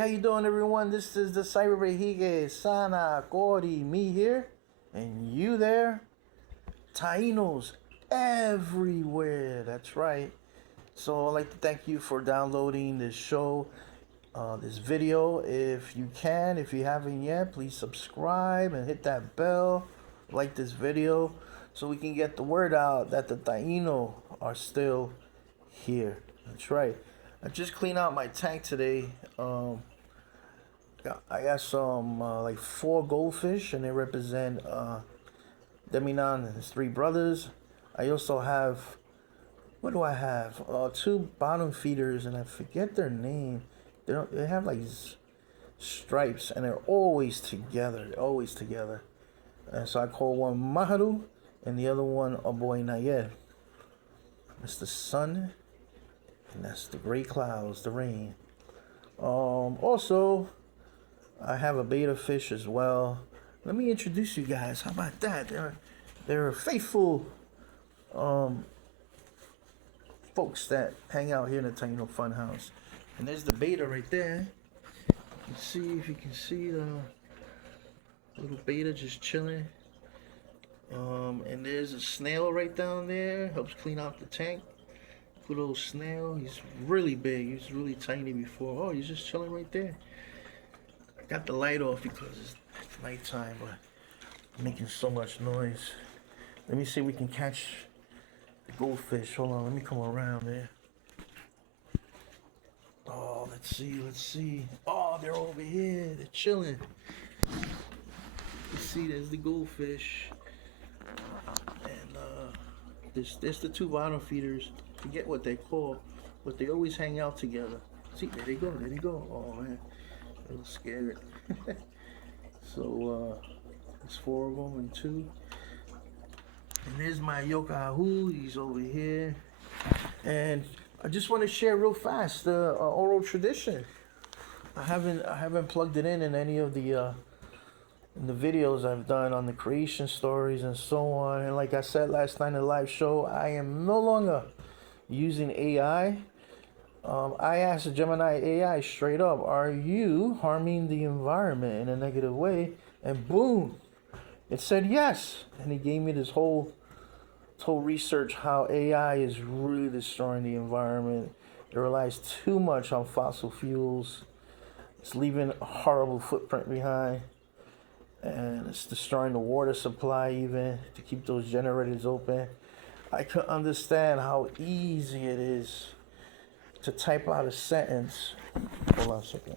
how you doing, everyone? This is the Cyber Behige, Sana, Gordy, me here, and you there. tAiNoFuNhOuSe everywhere. That's right. So I'd like to thank you for downloading this show, this video. If you can, if you haven't yet, please subscribe and hit that bell. Like this video so we can get the word out that the tAiNo are still here. That's right. I just cleaned out my tank today. I got some like 4 goldfish, and they represent Deminan and his 3 brothers. I also have, what do I have? 2 bottom feeders, and I forget their name. They have like stripes, and they're always together. And so I call one Maharu, and the other one Aboy Nayed. That's the sun, and that's the gray clouds, the rain. Also, I have a beta fish as well. Let me introduce you guys. How about that? They're faithful folks that hang out here in the tAiNoFuNhOuSe. And there's the beta right there. Let's see if you can see the little beta just chilling. And there's a snail right down there. Helps clean out the tank. Good old snail. He's really big. He was really tiny before. Oh, he's just chilling right there. I got the light off because it's nighttime, but I'm making so much noise. Let me see if we can catch the goldfish. Hold on, let me come around there. Oh, let's see. Oh, they're over here. They're chilling. Let's see, there's the goldfish. And there's the 2 bottom feeders. I forget what they call, but they always hang out together. See, there they go. Oh man, a little scared. So there's 4 of them and 2. And there's my Yokahu. He's over here. And I just want to share real fast the oral tradition. I haven't plugged it in any of the videos I've done on the creation stories and so on. And like I said last night in the live show, I am no longer using AI. I asked the Gemini AI straight up, are you harming the environment in a negative way? And boom, it said yes. And he gave me this whole research how AI is really destroying the environment. It relies too much on fossil fuels. It's leaving a horrible footprint behind. And it's destroying the water supply even to keep those generators open. I can understand how easy it is to type out a sentence. Hold on a second.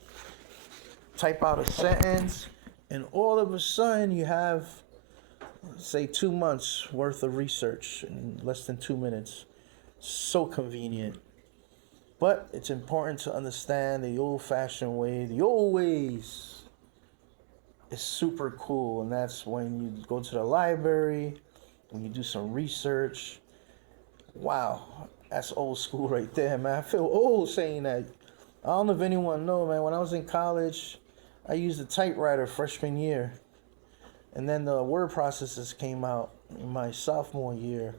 Type out a sentence, and all of a sudden you have, say, 2 months worth of research in less than 2 minutes. So convenient. But it's important to understand the old-fashioned way, the old ways. It's super cool, and that's when you go to the library, when you do some research. Wow, that's old school right there, man. I feel old saying that. I don't know if anyone knows, man. When I was in college, I used a typewriter freshman year. And then the word processors came out in my sophomore year.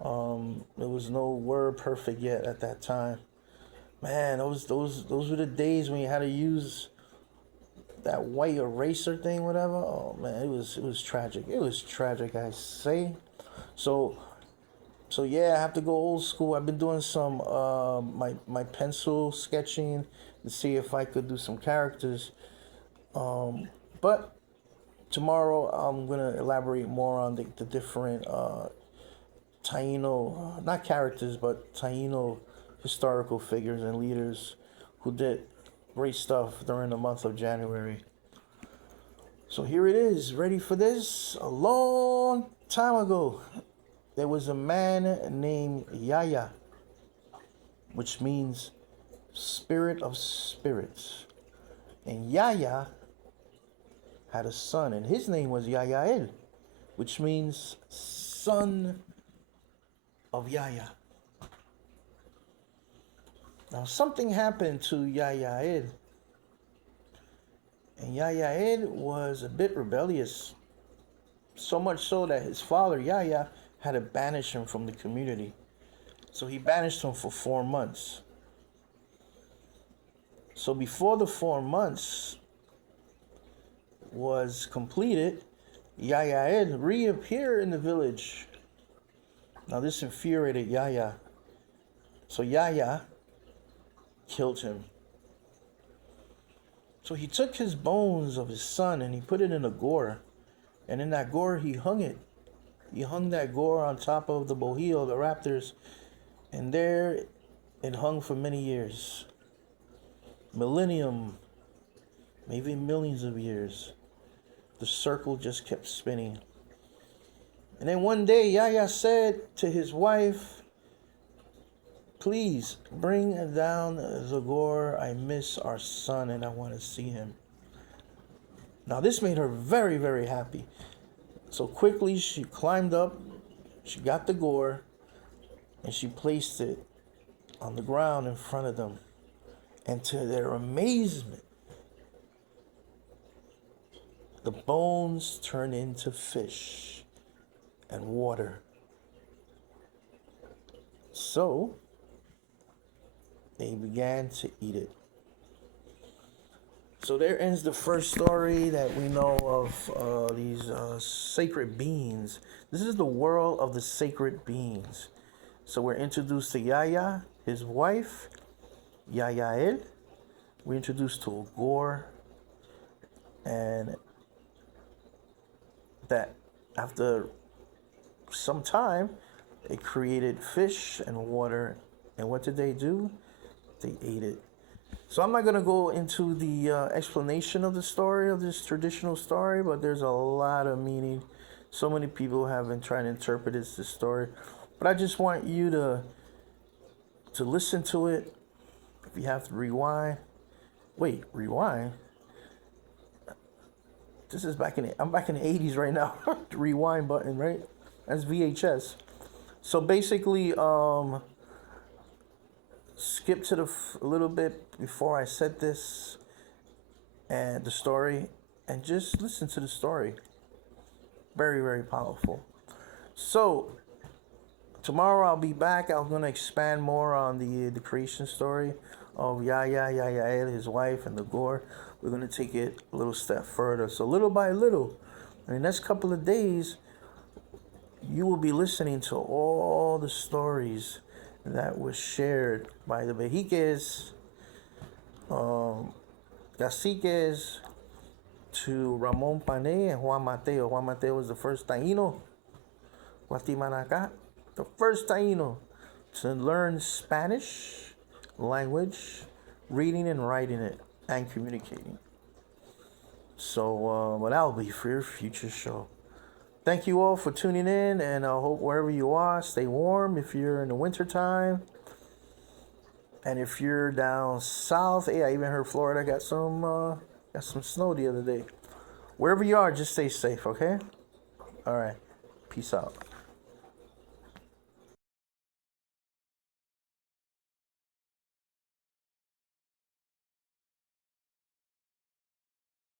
There was no word perfect yet at that time. Man, those were the days when you had to use that white eraser thing, whatever. Oh man, it was tragic. It was tragic, I say. So yeah, I have to go old school. I've been doing some my pencil sketching to see if I could do some characters. But tomorrow I'm gonna elaborate more on the different tAiNo, not characters, but tAiNo historical figures and leaders who did great stuff during the month of January. So here it is. Ready for this? A long time ago, there was a man named Yaya, which means spirit of spirits. And Yaya had a son, and his name was Yaya, which means son of Yaya. Now something happened to Yaya, and Yaya was a bit rebellious, so much so that his father Yaya had to banish him from the community. So he banished him for 4 months. So before the 4 months was completed, Yaya reappeared in the village. Now this infuriated Yaya. So Yaya killed him. So he took his bones of his son and he put it in a gore. And in that gore he hung it. He hung that gore on top of the bohio, the raptors. And there it hung for many years. Millennium, maybe millions of years. The circle just kept spinning. And then one day Yaya said to his wife, please bring down the gore. I miss our son and I want to see him. Now this made her very, very happy. So quickly she climbed up, she got the gore, and she placed it on the ground in front of them. And to their amazement, the bones turned into fish and water. So they began to eat it. So there ends the first story that we know of these sacred beings. This is the world of the sacred beings. So we're introduced to Yaya, his wife, Yayael. We're introduced to a gore. And that after some time, it created fish and water. And what did they do? They ate it. So I'm not going to go into the explanation of the story, of this traditional story, but there's a lot of meaning. So many people have been trying to interpret this story. But I just want you to listen to it. If you have to rewind. Wait, rewind? This is I'm back in the 80s right now. The rewind button, right? That's VHS. So basically, skip to a little bit before I said this and the story, and just listen to the story. Very, very powerful. So tomorrow I'll be back. I'm going to expand more on the creation story of Yaya, his wife, and the gore. We're going to take it a little step further. So little by little, in the next couple of days, you will be listening to all the stories that was shared by the PoDcAsT, caciques, to Ramon Panay and Juan Mateo. Juan Mateo was the first Taino, Guatimanaca, the first Taino to learn Spanish language, reading and writing it, and communicating. So, but that'll be for your future show. Thank you all for tuning in, and I hope wherever you are, stay warm if you're in the winter time. And if you're down south, hey, I even heard Florida got some snow the other day. Wherever you are, just stay safe, okay? All right. Peace out.